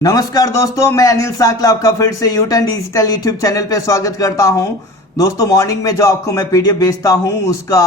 नमस्कार दोस्तों, मैं अनिल साकला आपका फिर से यूटर्न डिजिटल यूट्यूब चैनल पे स्वागत करता हूं। दोस्तों, मॉर्निंग में जो आपको मैं पीडीएफ भेजता हूं उसका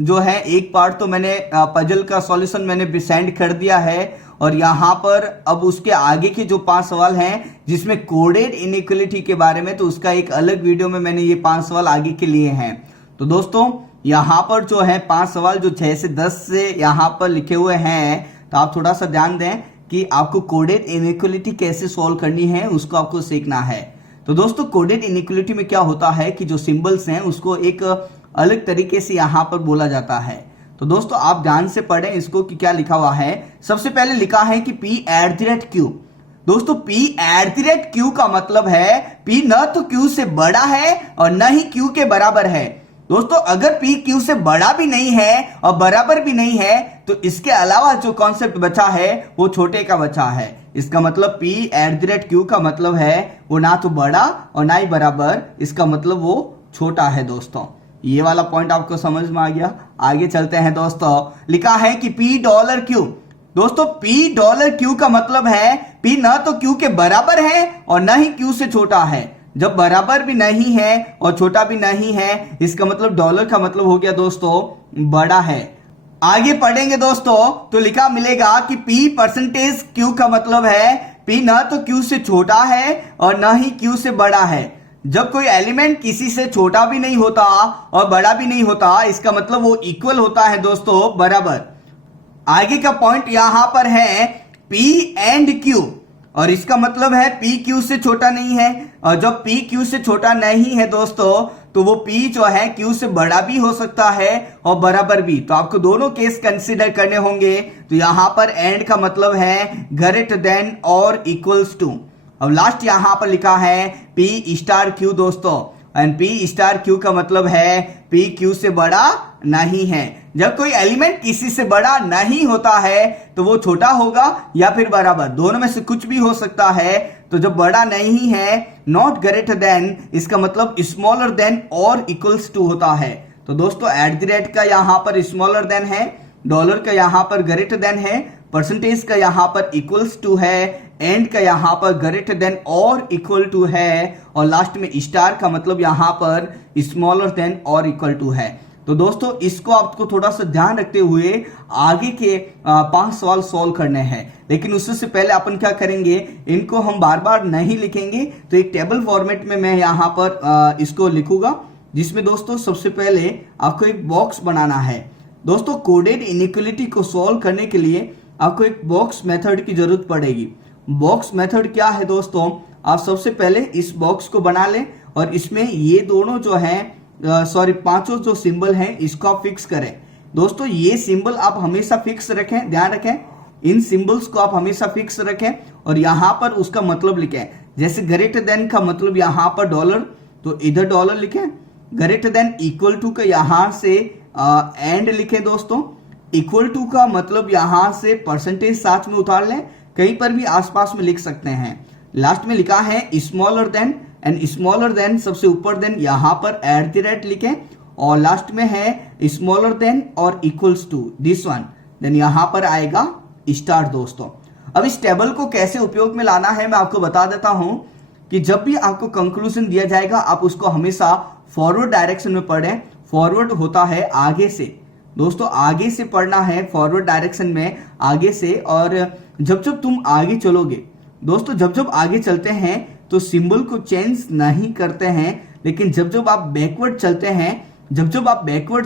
जो है एक पार्ट तो मैंने पजल का सॉल्यूशन मैंने सेंड कर दिया है और यहां पर अब उसके आगे के जो 5 सवाल हैं जिसमें कोडेड इनइक्वालिटी के बारे में, तो उसका एक अलग वीडियो में मैंने ये 5 सवाल आगे के लिए हैं। तो दोस्तों यहां पर जो है 5 सवाल जो 6 से 10 से यहां पर लिखे हुए हैं, तो आप थोड़ा सा ध्यान दें कि आपको कोडेड इनइक्वालिटी कैसे सॉल्व करनी है, उसको आपको सीखना है। तो दोस्तों कोडेड इनइक्वालिटी में क्या होता है कि जो सिंबल्स हैं उसको एक अलग तरीके से यहां पर बोला जाता है। तो दोस्तों आप ध्यान से पढ़ें इसको कि क्या लिखा हुआ है। सबसे पहले लिखा है कि P@Q। दोस्तों P@Q का मतलब है P न तो Q से बड़ा है और न ही Q के बराबर है। दोस्तों अगर P Q से बड़ा भी नहीं है और बराबर भी नहीं है तो इसके अलावा जो कॉन्सेप्ट बचा है वो छोटे का बचा है। इसका मतलब P@Q का मतलब है वो ना तो बड़ा और ना ही बराबर, इसका मतलब वो छोटा है। दोस्तों ये वाला पॉइंट आपको समझ में आ गया। आगे चलते हैं दोस्तों। लिखा है कि $Q। दोस्तों $Q का मतलब है P ना तो Q के बराबर है और ना ही Q से छोटा है। जब बराबर भी नहीं है और छोटा भी नहीं है, इसका मतलब डॉलर का मतलब हो गया दोस्तों बड़ा है। आगे पढ़ेंगे दोस्तों तो लिखा मिलेगा कि P%Q का मतलब है P ना तो Q से छोटा है और ना ही Q से बड़ा है। जब कोई एलिमेंट किसी से छोटा भी नहीं होता और बड़ा भी नहीं होता, इसका मतलब वो इक्वल होता है दोस्तों बराबर। आगे का पॉइंट यहां पर है P&Q और इसका मतलब है P Q से छोटा नहीं है, और जब P Q से छोटा नहीं है दोस्तों तो वो P जो है Q से बड़ा भी हो सकता है और बराबर भी। तो आपको दोनों केस कंसीडर करने होंगे। तो यहां पर एंड का मतलब है ग्रेटर देन और इक्वल्स टू। अब लास्ट यहां पर लिखा है P*Q दोस्तों, एंड P*Q का मतलब है P Q से बड़ा नहीं है। जब कोई एलिमेंट किसी से बड़ा नहीं होता है तो वो छोटा होगा या फिर बराबर, दोनों में से कुछ भी हो सकता है। तो जब बड़ा नहीं है, नॉट ग्रेटर देन, इसका मतलब स्मॉलर देन और इक्वल्स टू होता है। तो दोस्तों @ का यहां पर स्मॉलर देन है, डॉलर का यहां पर ग्रेटर देन है, परसेंटेज का यहां पर इक्वल्स टू है, एंड का यहां पर ग्रेटर देन और इक्वल टू है, और लास्ट में स्टार का मतलब यहां पर स्मॉलर देन और इक्वल टू है। तो दोस्तों इसको आपको थोड़ा सा ध्यान रखते हुए आगे के 5 सवाल सॉल्व करने हैं। लेकिन उससे पहले अपन क्या करेंगे, इनको हम बार बार नहीं लिखेंगे, तो एक टेबल फॉर्मेट में मैं यहाँ पर इसको लिखूंगा, जिसमें दोस्तों सबसे पहले आपको एक बॉक्स बनाना है। दोस्तों कोडेड इनइक्वालिटी को सॉल्व करने के लिए आपको एक बॉक्स मेथड की जरूरत पड़ेगी। बॉक्स मेथड क्या है दोस्तों, आप सबसे पहले इस बॉक्स को बना लें और इसमें ये दोनों जो हैं पांचों जो सिंबल हैं इसको आप फिक्स करें। दोस्तों ये सिंबल आप हमेशा फिक्स रखें, ध्यान रखें, इन सिंबल्स को आप हमेशा फिक्स रखें और यहां पर उसका मतलब लिखें। जैसे ग्रेटर देन का मतलब यहां पर डॉलर, तो इधर डॉलर लिखें। ग्रेटर देन इक्वल टू का यहां से एंड लिखें दोस्तों। इक्वल टू का मतलब यहां से परसेंटेज साथ में उतार लें, कहीं पर भी आसपास में लिख सकते हैं। लास्ट में लिखा है smaller then, and smaller than सबसे ऊपर देन यहां पर @ लिखें, और लास्ट में है स्मॉलर देन और equals to this one, then यहां पर आएगा स्टार। दोस्तों अब इस टेबल को कैसे उपयोग में लाना है मैं आपको बता देता हूं कि जब भी आपको कंक्लूजन दिया जाएगा आप उसको हमेशा फॉरवर्ड डायरेक्शन में पढ़ें। फॉरवर्ड होता है आगे से, दोस्तों आगे से पढ़ना है, फॉरवर्ड डायरेक्शन में आगे से। और जब जब तुम आगे चलोगे दोस्तों, जब जब आगे चलते हैं तो सिंबल को चेंज नहीं करते हैं, लेकिन जब जब आप बैकवर्ड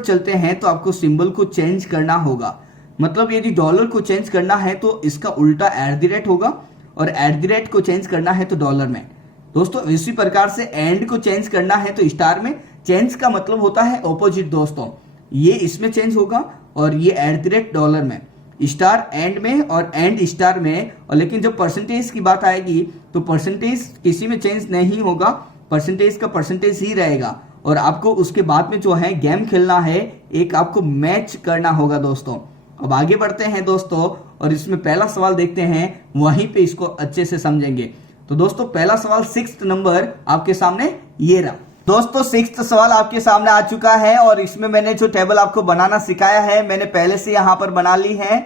चलते हैं तो आपको सिंबल को चेंज करना होगा। मतलब यदि डॉलर को चेंज करना है तो इसका उल्टा @ होगा, और @ को चेंज करना है तो डॉलर में। दोस्तों इसी प्रकार से एंड को चेंज करना है तो स्टार में। चेंज का मतलब होता है ऑपोजिट दोस्तों, ये इसमें चेंज होगा और ये @ डॉलर में, स्टार एंड में और एंड स्टार में। और लेकिन जब परसेंटेज की बात आएगी तो परसेंटेज किसी में चेंज नहीं होगा, परसेंटेज का परसेंटेज ही रहेगा। और आपको उसके बाद में जो है गेम खेलना है, एक आपको मैच करना होगा दोस्तों। अब आगे बढ़ते हैं दोस्तों और इसमें पहला सवाल देखते हैं, वहीं पे इसको अच्छे से समझेंगे। तो दोस्तों पहला सवाल 6th नंबर आपके सामने ये रहा। दोस्तों 6th सवाल आपके सामने आ चुका है और इसमें मैंने जो टेबल आपको बनाना सिखाया है मैंने पहले से यहां पर बना ली है।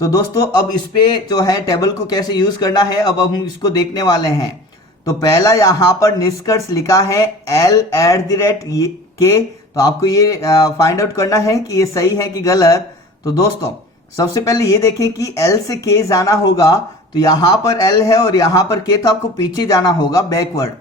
तो दोस्तों अब इस पे जो है टेबल को कैसे यूज करना है अब हम इसको देखने वाले हैं। तो पहला यहाँ पर निष्कर्ष लिखा है L@के, तो आपको ये फाइंड आउट करना है कि ये सही है कि गलत। तो दोस्तों सबसे पहले ये देखें कि L से K जाना होगा, तो यहाँ पर L है और यहाँ पर K, तो आपको पीछे जाना होगा बैकवर्ड।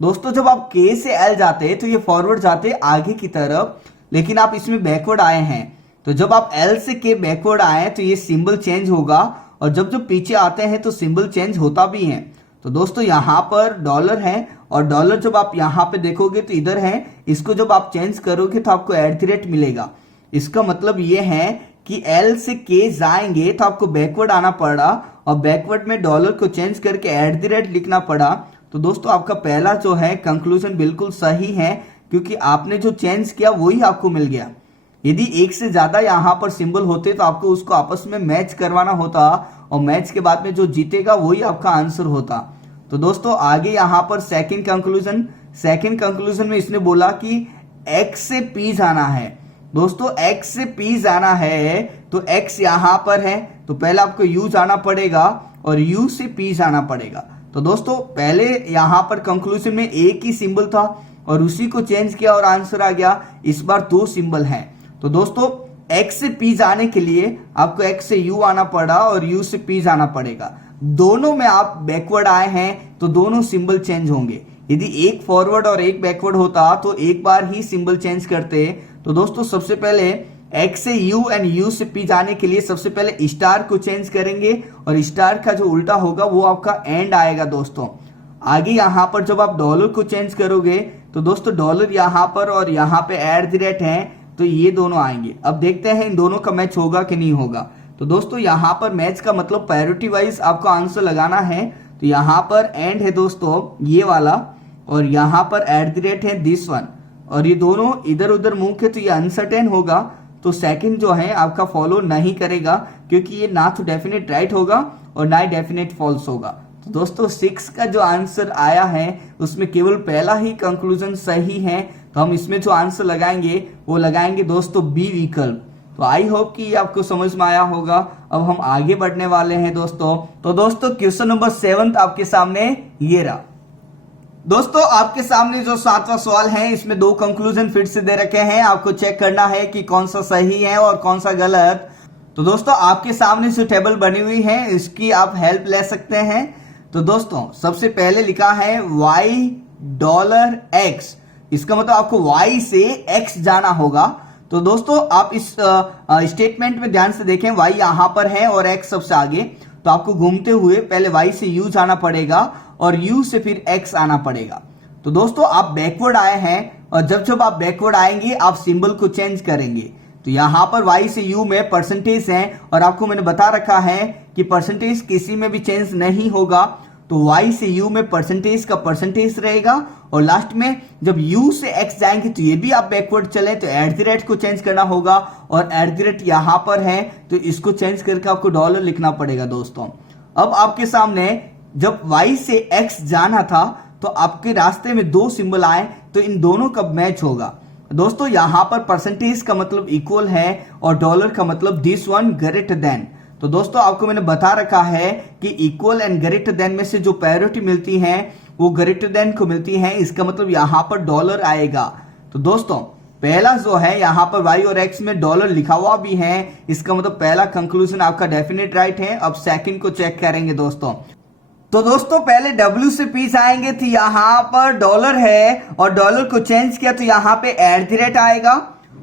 दोस्तों जब आप K से L जाते हैं तो ये फॉरवर्ड जाते आगे की तरफ, लेकिन आप इसमें बैकवर्ड आए हैं। तो जब आप L से K बैकवर्ड आए तो ये सिंबल चेंज होगा, और जब पीछे आते हैं तो सिंबल चेंज होता भी है। तो दोस्तों यहाँ पर डॉलर है, और डॉलर जब आप यहाँ पे देखोगे तो इधर है, इसको जब आप चेंज करोगे तो आपको @ मिलेगा। इसका मतलब ये है कि L से K जाएंगे तो आपको बैकवर्ड आना पड़ा, और बैकवर्ड में डॉलर को चेंज करके @ लिखना पड़ा। तो दोस्तों आपका पहला जो है कंक्लूजन बिल्कुल सही है, क्योंकि आपने जो चेंज किया वही आपको मिल गया। यदि एक से ज्यादा यहाँ पर सिंबल होते तो आपको उसको आपस में मैच करवाना होता, और मैच के बाद में जो जीतेगा वही आपका आंसर होता। तो दोस्तों आगे यहाँ पर सेकंड कंक्लूजन में इसने बोला कि X से P जाना है। दोस्तों X से P जाना है तो X यहाँ पर है, तो पहले आपको U जाना पड़ेगा और U से P जाना पड़ेगा। तो दोस्तों पहले यहाँ पर कंक्लूजन में एक ही सिंबल था और उसी को चेंज किया और आंसर आ गया। इस बार 2 सिंबल हैं। तो दोस्तों X से P जाने के लिए आपको X से U आना पड़ा और U से P जाना पड़ेगा। दोनों में आप बैकवर्ड आए हैं तो दोनों सिंबल चेंज होंगे। यदि एक फॉरवर्ड और एक बैकवर्ड होता तो एक बार ही सिंबल चेंज करते। तो दोस्तों सबसे पहले X से U एंड U से P जाने के लिए सबसे पहले स्टार को चेंज करेंगे, और स्टार का जो उल्टा होगा वो आपका एंड आएगा। दोस्तों आगे यहाँ पर जब आप डॉलर को चेंज करोगे तो दोस्तों डॉलर यहाँ पर और यहाँ पे @ है, तो ये दोनों आएंगे। अब देखते हैं इन दोनों का मैच होगा कि नहीं होगा। तो दोस्तों यहाँ पर मैच का मतलब प्रायोरिटी वाइज आपको आंसर लगाना है। तो यहाँ पर एंड है दोस्तों ये वाला, और यहाँ पर @ है दिस वन, और ये दोनों इधर उधर मूव के, तो ये अनसर्टेन होगा। तो सेकंड जो है आपका फॉलो नहीं करेगा, क्योंकि ये ना तो डेफिनेट राइट होगा और ना ही डेफिनेट फॉल्स होगा। तो दोस्तों 6 का जो आंसर आया है उसमें केवल पहला ही कंक्लूजन सही है। तो हम इसमें जो आंसर लगाएंगे वो लगाएंगे दोस्तों बी विकल्प। तो आई होप कि ये आपको समझ में आया होगा। अब हम आगे बढ़ने वाले हैं दोस्तों। तो दोस्तों क्वेश्चन नंबर 7 आपके सामने ये रहा। दोस्तों आपके सामने जो 7वां सवाल है इसमें 2 कंक्लूजन फिर से दे रखे हैं। आपको चेक करना है कि कौन सा सही है और कौन सा गलत। तो दोस्तों आपके सामने जो टेबल बनी हुई है इसकी आप हेल्प ले सकते हैं। तो दोस्तों सबसे पहले लिखा है $, इसका मतलब आपको Y से X जाना होगा। तो दोस्तों आप इस स्टेटमेंट में ध्यान से देखें, Y यहां पर है और X सबसे आगे, तो आपको घूमते हुए पहले Y से U जाना पड़ेगा और U से फिर X आना पड़ेगा। तो दोस्तों आप बैकवर्ड आए हैं, और जब आप बैकवर्ड आएंगे आप सिंबल को चेंज करेंगे। तो यहां पर Y से U में परसेंटेज है, और आपको मैंने बता रखा है कि परसेंटेज किसी में भी चेंज नहीं होगा। तो Y से U में परसेंटेज का परसेंटेज रहेगा, और लास्ट में जब U से X जाएंगे तो ये भी आप बैकवर्ड चले तो @ को चेंज करना होगा, और @ यहां पर है तो इसको चेंज करके आपको डॉलर लिखना पड़ेगा। दोस्तों अब आपके सामने जब Y से X जाना था तो आपके रास्ते में 2 सिंबल आए, तो इन दोनों का मैच होगा। दोस्तों यहां पर परसेंटेज का मतलब इक्वल है और डॉलर का मतलब दिस वन ग्रेटर देन। तो दोस्तों आपको मैंने बता रखा है कि इक्वल एंड ग्रेटर देन में से जो प्रायोरिटी मिलती है वो ग्रेटर देन को मिलती है। इसका मतलब यहां पर डॉलर आएगा। तो दोस्तों पहला जो है यहां पर Y और X में डॉलर लिखा हुआ भी है, इसका मतलब पहला कंक्लूजन आपका डेफिनेट राइट है। अब सेकंड को चेक करेंगे दोस्तों। तो दोस्तों पहले W से P आएंगे तो यहां पर डॉलर है, और डॉलर को चेंज किया तो यहां पे @ आएगा।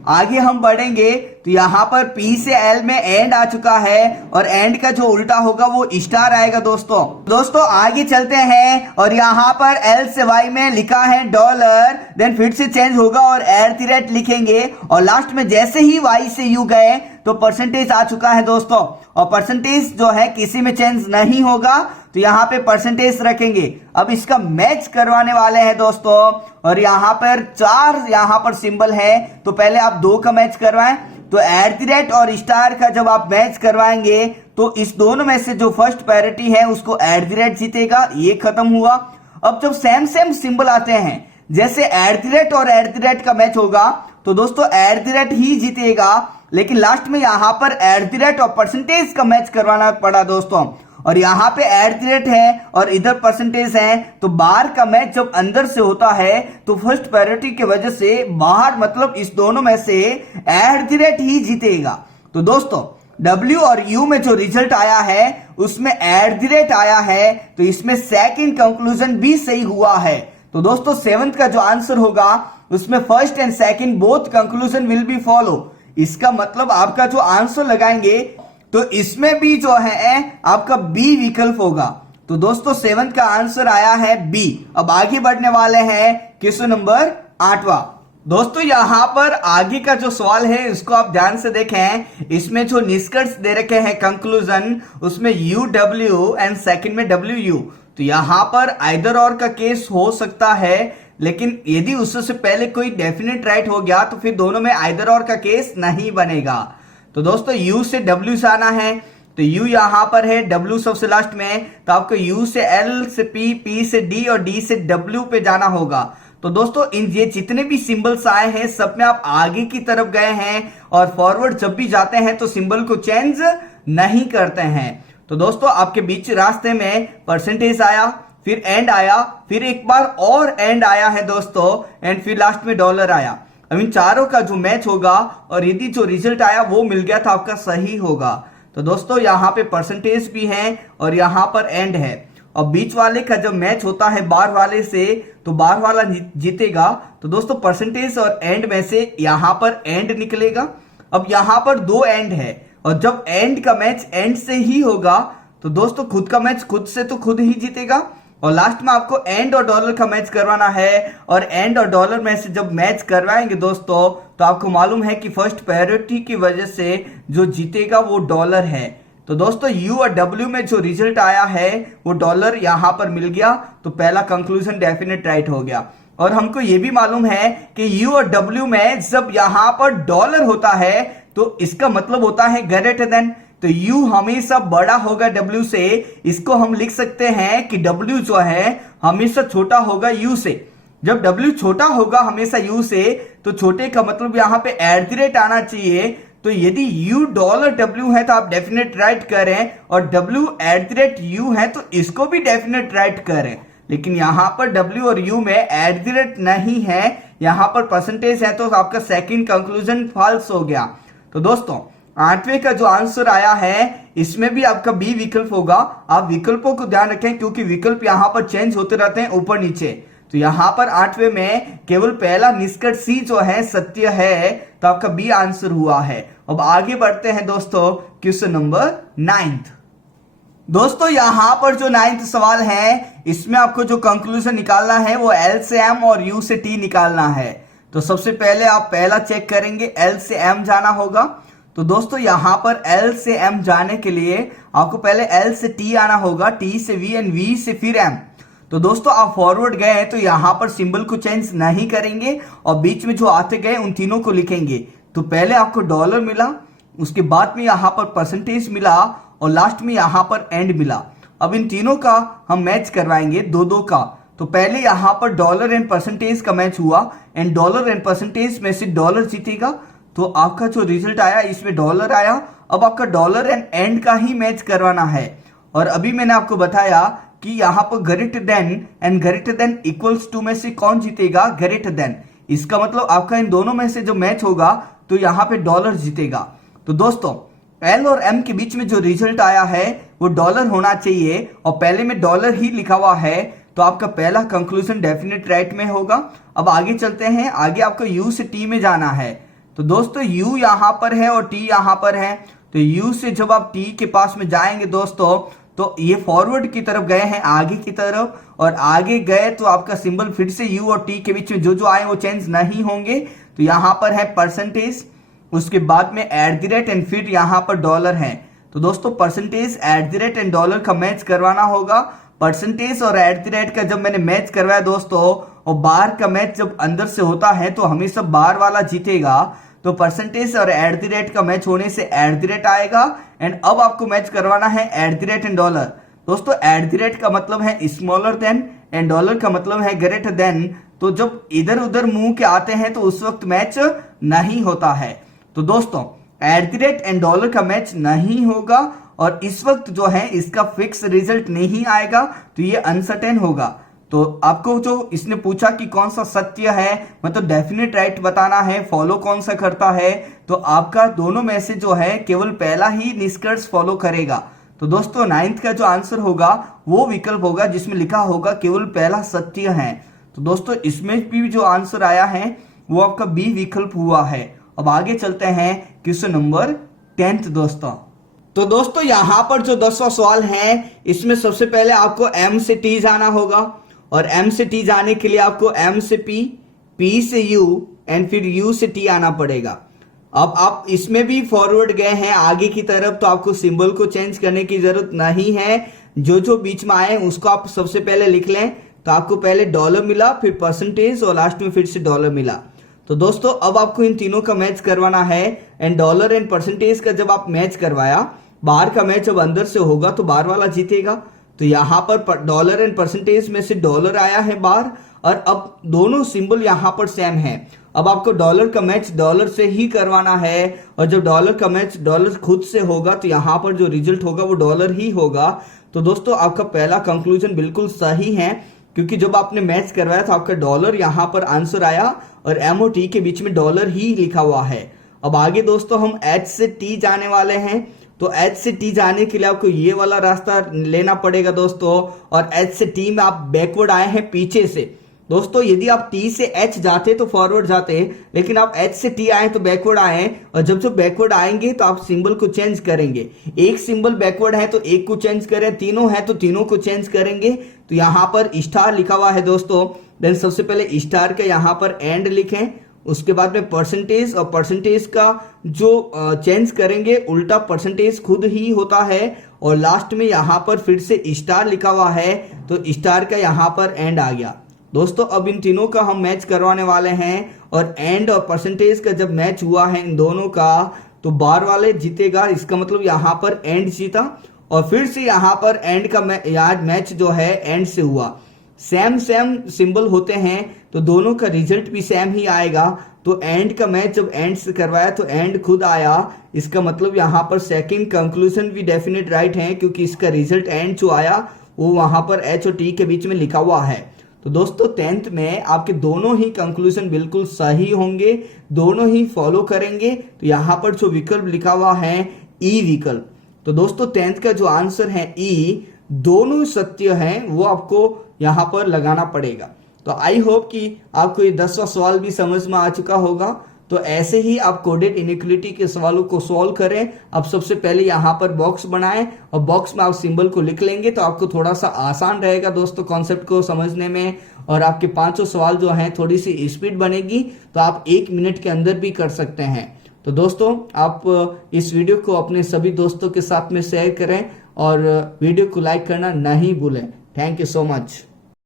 आगे हम बढ़ेंगे तो यहाँ पर P से L में एंड आ चुका है, और एंड का जो उल्टा होगा वो स्टार आएगा। दोस्तों आगे चलते हैं, और यहाँ पर L से Y में लिखा है डॉलर, देन फिर से चेंज होगा और @ लिखेंगे, और लास्ट में जैसे ही Y से U गए तो परसेंटेज आ चुका है दोस्तों। और परसेंटेज जो है किसी में चेंज नहीं होगा, तो यहाँ पे परसेंटेज रखेंगे। अब इसका मैच करवाने वाले हैं दोस्तों, और यहाँ पर 4 यहाँ पर सिंबल है, तो पहले आप 2 का मैच करवाएं। तो @ और स्टार का जब आप मैच करवाएंगे तो इस दोनों में से जो फर्स्ट प्रायोरिटी है उसको @ जीतेगा। ये खत्म हुआ। अब जब सेम सिंबल आते हैं, जैसे @ और @ का मैच होगा तो दोस्तों @ ही जीतेगा। लेकिन लास्ट में यहां पर एट द रेट और परसेंटेज का मैच करवाना पड़ा दोस्तों। और यहां पे एट द रेट है और इधर परसेंटेज है, तो बाहर का मैच जब अंदर से होता है तो फर्स्ट प्रायोरिटी की वजह से बाहर मतलब इस दोनों में से एट द रेट ही जीतेगा। तो दोस्तों W और U में जो रिजल्ट आया है उसमें एट द रेट आया है, तो इसमें सेकंड कंक्लूजन भी सही हुआ है। तो दोस्तों सेवंथ का जो आंसर होगा उसमें first and second both conclusion will be follow. इसका मतलब आपका जो आंसर लगाएंगे तो इसमें भी जो है आपका बी विकल्प होगा। तो दोस्तों सेवंथ का आंसर आया है बी। अब आगे बढ़ने वाले हैं क्वेश्चन नंबर 8वां। दोस्तों यहां पर आगे का जो सवाल है इसको आप ध्यान से देखें। इसमें जो निष्कर्ष दे रखे हैं कंक्लूजन, उसमें UW एंड सेकंड में WU। तो यहां पर आइदर और का केस हो सकता है, लेकिन यदि उससे पहले कोई डेफिनेट राइट हो गया तो फिर दोनों में आइदर और का केस नहीं बनेगा। तो दोस्तों U से W से आना है, तो U यहां पर है, W सबसे लास्ट में, तो आपको U से L से P, P से D और D से W पे जाना होगा। तो दोस्तों इन ये जितने भी सिंबल्स आए हैं सब में आप आगे की तरफ गए हैं और फॉरवर्ड जब भी जाते हैं तो सिंबल को चेंज नहीं करते हैं। तो दोस्तों आपके बीच रास्ते में परसेंटेज आया, फिर एंड आया, फिर एक बार और एंड आया है दोस्तों, एंड फिर लास्ट में डॉलर आया। अब इन चारों का जो मैच होगा और यदि जो रिजल्ट आया वो मिल गया तो आपका सही होगा। तो दोस्तों यहाँ पे परसेंटेज भी है और यहाँ पर एंड है, और बीच वाले का जब मैच होता है बाहर वाले से तो बाहर वाला जीतेगा। तो दोस्तों परसेंटेज और एंड में से यहाँ पर एंड निकलेगा। अब यहाँ पर दो एंड है और जब एंड का मैच एंड से ही होगा तो दोस्तों खुद का मैच खुद से तो खुद ही जीतेगा। और लास्ट में आपको एंड और डॉलर का मैच करवाना है, और एंड और डॉलर में से जब मैच करवाएंगे दोस्तों तो आपको मालूम है कि फर्स्ट प्रायोरिटी की वजह से जो जीतेगा वो डॉलर है। तो दोस्तों U और W में जो रिजल्ट आया है वो डॉलर यहां पर मिल गया, तो पहला कंक्लूजन डेफिनेट राइट हो गया। और हमको ये भी मालूम है कि U और W में जब यहां पर डॉलर होता है तो इसका मतलब होता है ग्रेटर देन। तो U हमेशा बड़ा होगा W से, इसको हम लिख सकते हैं कि W जो है हमेशा छोटा होगा U से। जब W छोटा होगा हमेशा U से तो छोटे का मतलब यहां पे एट द रेट आना चाहिए। तो यदि U डॉलर W है तो आप डेफिनेट राइट करें, और W at the rate U है तो इसको भी डेफिनेट राइट करें। लेकिन यहां पर W और U में एट द रेट नहीं है, यहां पर परसेंटेज है, तो आपका सेकंड कंक्लूजन फॉल्स हो गया। तो दोस्तों आठवें का जो आंसर आया है इसमें भी आपका बी विकल्प होगा। आप विकल्पों को ध्यान रखें क्योंकि विकल्प यहां पर चेंज होते रहते हैं ऊपर नीचे। तो यहां पर आठवें में केवल पहला निष्कर्ष सी जो है सत्य है, तो आपका बी आंसर हुआ है। अब आगे बढ़ते हैं दोस्तों क्वेश्चन नंबर 9। दोस्तों यहां पर जो 9th सवाल है इसमें आपको जो कंक्लूजन निकालना है वो L से M और U से T निकालना है। तो सबसे पहले आप पहला चेक करेंगे, L से M जाना होगा। तो दोस्तों यहां पर L से M जाने के लिए आपको पहले L से T आना होगा, T से V एंड V से फिर M। तो दोस्तों आप फॉरवर्ड गए हैं तो यहां पर सिंबल को चेंज नहीं करेंगे और बीच में जो आते गए उन तीनों को लिखेंगे। तो पहले आपको डॉलर मिला, उसके बाद में यहां पर परसेंटेज मिला और लास्ट में यहां पर एंड मिला। अब इन तीनों का हम मैच करवाएंगे दो दो का। तो पहले यहां पर डॉलर एंड परसेंटेज का मैच हुआ, एंड डॉलर एंड परसेंटेज में से डॉलर जीतेगा, तो आपका जो रिजल्ट आया इसमें डॉलर आया। अब आपका डॉलर एंड एंड का ही मैच करवाना है। और अभी मैंने आपको बताया कि यहां पर greater than and greater than equals to में से कौन जीतेगा, ग्रेटर देन। इसका मतलब आपका इन दोनों में से जो मैच होगा तो यहां पे डॉलर जीतेगा। तो दोस्तों L और M के बीच में जो रिजल्ट आया है वो डॉलर होना चाहिए, और पहले में डॉलर ही लिखा हुआ है, तो आपका पहला कंक्लूजन डेफिनेट राइट में होगा। अब आगे चलते हैं, आगे आपको U से T में जाना है। तो दोस्तों U यहां पर है और T यहां पर है। तो U से जब आप T के पास में जाएंगे दोस्तों तो ये फॉरवर्ड की तरफ गए हैं, आगे की तरफ, और आगे गए तो आपका सिंबल फिर से U और T के बीच में जो जो आए वो चेंज नहीं होंगे। तो यहां पर है परसेंटेज, उसके बाद में एट द रेट एंड फिर यहां पर डॉलर है। तो दोस्तों percentage at the rate and dollar का मैच करवाना होगा। परसेंटेज और एट द रेट का जब मैंने मैच करवाया दोस्तों, और बाहर का मैच जब अंदर से होता है तो हमेशा बाहर वाला जीतेगा। तो परसेंटेज और एट द रेट का मैच होने से एट द रेट आएगा, एंड अब आपको मैच करवाना है at the rate and dollar. दोस्तों एट द रेट का मतलब है स्मॉलर देन एंड डॉलर का मतलब है ग्रेटर देन। तो जब इधर उधर मुंह के आते हैं तो उस वक्त मैच नहीं होता है। तो दोस्तों @ एंड डॉलर का मैच नहीं होगा और इस वक्त जो है इसका फिक्स रिजल्ट नहीं आएगा, तो ये अनसर्टेन होगा। तो आपको जो इसने पूछा कि कौन सा सत्य है, मतलब डेफिनेट राइट बताना है, फॉलो कौन सा करता है, तो आपका दोनों में से जो है केवल पहला ही निष्कर्ष फॉलो करेगा। तो दोस्तों 9th का जो आंसर होगा वो विकल्प होगा जिसमें लिखा होगा केवल पहला सत्य है। तो दोस्तों इसमें भी जो आंसर आया है वो आपका बी विकल्प हुआ है। अब आगे चलते हैं क्वेश्चन नंबर 10 दोस्तों। तो दोस्तों यहां पर जो 10वां सवाल है इसमें सबसे पहले आपको M से T जाना होगा और M से T जाने के लिए आपको M से P से U एंड फिर U से T आना पड़ेगा। अब आप इसमें भी फॉरवर्ड गए हैं आगे की तरफ, तो आपको सिंबल को चेंज करने की जरूरत नहीं है। जो बीच में आए उसको आप सबसे पहले लिख लें। तो आपको पहले डॉलर मिला, फिर परसेंटेज और लास्ट में फिर से डॉलर मिला। तो दोस्तों अब आपको इन तीनों का मैच करवाना है एंड डॉलर एंड परसेंटेज का जब आप मैच करवाया, बाहर का मैच अब अंदर से होगा तो बाहर वाला जीतेगा। तो यहां पर डॉलर एंड परसेंटेज में से डॉलर आया है बाहर और अब दोनों सिंबल यहां पर सेम है। अब आपको डॉलर का मैच डॉलर से ही करवाना है और जब डॉलर का मैच डॉलर खुद से होगा तो यहां पर जो रिजल्ट होगा वो डॉलर ही होगा। तो दोस्तों आपका पहला कंक्लूजन बिल्कुल सही है, क्योंकि जब आपने मैच करवाया तो आपका डॉलर यहां पर आंसर आया और M और T के बीच में डॉलर ही लिखा हुआ है। अब आगे दोस्तों हम H से T जाने वाले हैं। तो H से T जाने के लिए आपको ये वाला रास्ता लेना पड़ेगा दोस्तों, और H से T में आप बैकवर्ड आए हैं पीछे से। दोस्तों यदि आप T से H जाते तो फॉरवर्ड जाते, लेकिन आप H से T आए तो बैकवर्ड आए, और जब बैकवर्ड आएंगे तो आप सिंबल को चेंज करेंगे। एक सिंबल बैकवर्ड है तो एक को चेंज करें, तीनों है तो तीनों को चेंज करेंगे। तो यहां पर स्टार लिखा हुआ है दोस्तों, देन सबसे पहले स्टार का यहां पर एंड लिखें, उसके बाद में परसेंटेज, और परसेंटेज का जो चेंज करेंगे उल्टा परसेंटेज खुद ही होता है, और लास्ट में यहां पर फिर से स्टार लिखा हुआ है तो स्टार का यहां पर एंड आ गया। दोस्तों अब इन तीनों का हम मैच करवाने वाले हैं और एंड और परसेंटेज का जब मैच हुआ है इन दोनों का तो बार वाले जीतेगा। इसका मतलब यहां पर एंड जीता और फिर से यहां पर एंड का मैच जो है एंड से हुआ। सेम सिंबल होते हैं तो दोनों का रिजल्ट भी सेम ही आएगा। तो एंड का मैच जब एंड से करवाया तो एंड खुद आया। इसका मतलब यहां पर सेकंड कंक्लूजन भी डेफिनेट राइट है, क्योंकि इसका रिजल्ट एंड जो आया वो वहां पर H और T के बीच में लिखा हुआ है। तो दोस्तों 10th में आपके दोनों ही कंक्लूजन बिल्कुल सही होंगे, दोनों ही फॉलो करेंगे। तो यहां पर जो विकल्प लिखा हुआ है ई विकल्प। तो दोस्तों 10th का जो आंसर है ई, दोनों सत्य हैं, वो आपको यहां पर लगाना पड़ेगा। तो आई होप कि आपको ये 10वां सवाल भी समझ में आ चुका होगा। तो ऐसे ही आप कोडेड इनइक्वालिटी के सवालों को सॉल्व करें। अब सबसे पहले यहाँ पर बॉक्स बनाएं और बॉक्स में आप सिंबल को लिख लेंगे तो आपको थोड़ा सा आसान रहेगा दोस्तों कॉन्सेप्ट को समझने में, और आपके 5 सवाल जो हैं थोड़ी सी स्पीड बनेगी तो आप 1 मिनट के अंदर भी कर सकते हैं। तो दोस्तों आप इस वीडियो को अपने सभी दोस्तों के साथ में शेयर करें और वीडियो को लाइक करना नहीं भूलें। Thank you so much.